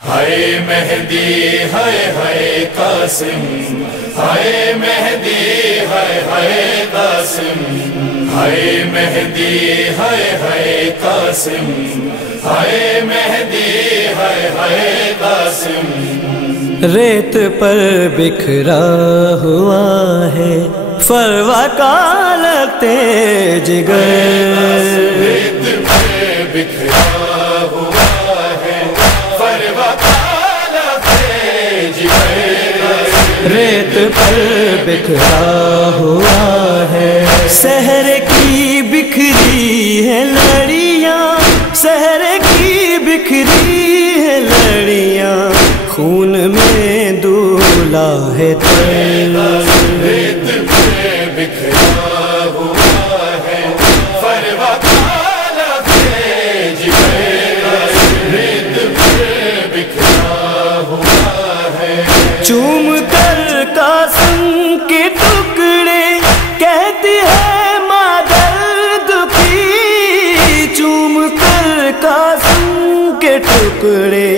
ہائے مہدی ہائے ہائے قاسم، ہائے مہدی ہائے ہائے قاسم، ہائے مہدی ہائے ہائے قاسم، ہائے مہدی ہائے ہائے قاسم۔ ریت پر بکھرا ہوا ہے فروا کا لگتے جگر، ریت پر بکھرا ہوا ہے فروا کا لگتے جگر، ریت پر بکھرا ہوا ہے سحر کی بکھری ہے لڑیاں، سحر کی بکھری ہے لڑیاں، خون میں دولا ہے تر، ریت پہ بکھرا ہوا ہے فروا کا لگتے جگر، ریت پہ بکھرا ہوا ہے۔ چوم کر قاسم کے ٹکڑے کہتی ہے ماں درد کی، چوم کر قاسم کے ٹکڑے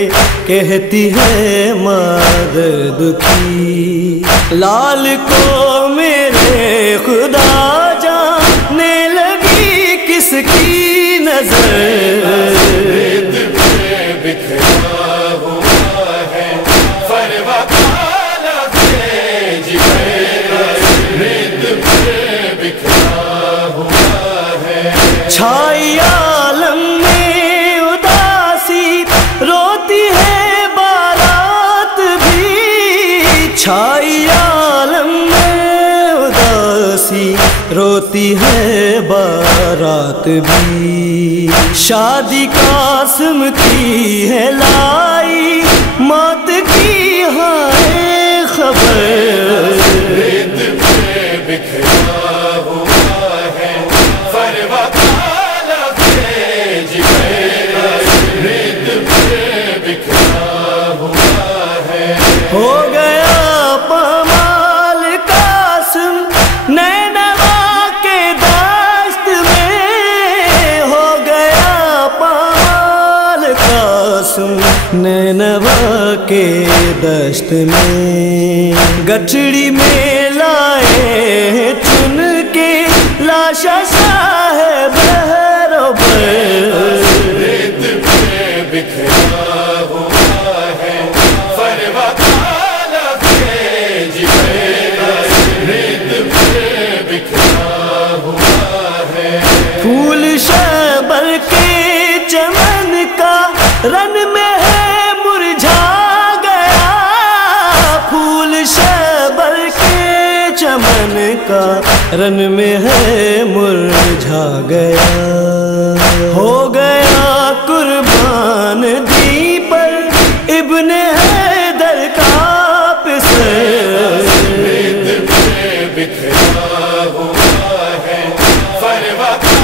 کہتی ہے ماں درد کی، لال کو میرے خدا جانے لگی کس کی نظر، ریت پہ بکھرا ہوا ہے فروا کا لگتے جگر، ریت پہ بکھرا ہوا ہے۔ چھائی عالم میں اداسی روتی ہے بارات بھی، چھائی عالم میں اداسی روتی ہے بارات بھی، شادی قاسم کی ہے لائی موت کی ہائے خبر، ریت پہ بکھرا ہوا ہے فروا کا لگتے جگر، ریت پہ بکھرا ہوا ہے۔ ہو گیا پامال قاسم نینوا کے دشت میں، ہو گیا پامال قاسم نینوا کے دشت میں، گٹھڑی میں لائے چن کے لاشا شاہ بہروبر، ریت پہ بکھرا ہوا ہے فروا کا لگتے جگر، ریت پہ بکھرا ہوا ہے۔ پھول شبر کے چمن کا رن میں ہے مرجھا گیا، پھول شبر کے چمن کا رن میں ہے مرجھا گیا، ہو گیا قربان دی پر ابن حیدر کا پسر، ریت پہ بکھرا ہوا ہے فروا کا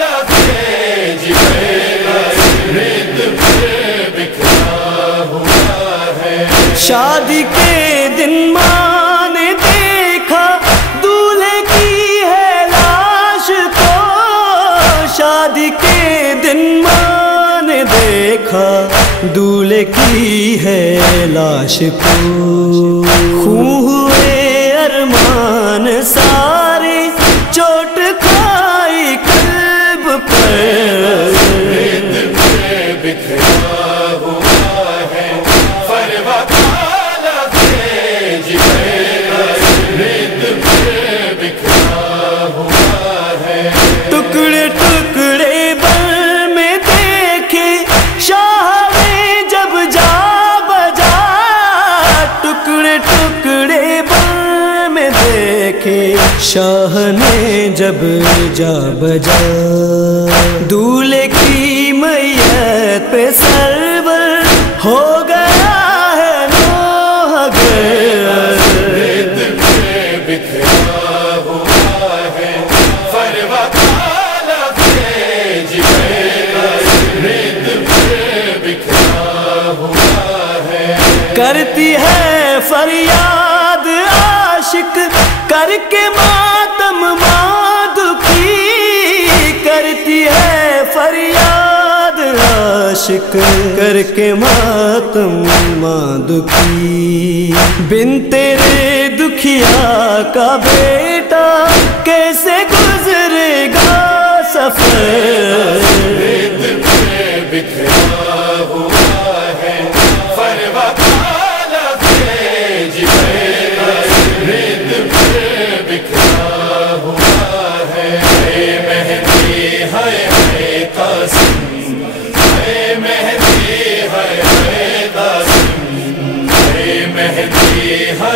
لگتے جگر، ریت پہ بکھرا ہوا ہے۔ شادی کے دن ماں نے دیکھا دولہے کی ہے لاش کو، شادی کے دن ماں نے دیکھا دولہے کی ہے لاش کو، خوں ہوئے ارمان سارے چوٹ کھائی قلب پر، ریت پہ بکھرا ہوا ہے فروا کا لگتے جگر، ریت پہ بکھرا ہوا ہے۔ ٹکڑے ٹکڑے بر میں دیکھے شاہ نے جب جا بجا، ٹکڑے ٹکڑے بر میں دیکھے شاہ نے جب جا بجا، دولہے کی میت پہ سرور ہو گیا ہے نوحہ گر، ریت پہ بکھرا ہوا ہے فروا کا لگتے جگر، ریت پہ بکھرا ہوا ہے۔ کرتی ہے فریاد عاشق کر کے ماتم ماں دکھی، کرتی ہے فریاد عاشق عاشق کر کے ماتم ماں دکھی، بن تیرے دکھیا کا بیٹا کیسے گزرے گا سفر، دل پہ بکھرا ہوا ہے فروا کا لفظ جبریل، دل پہ بکھرا ہوا ہے، اے مہدی ہے قاسم، اے مہدی ہے قاسم، اے مہدی ہے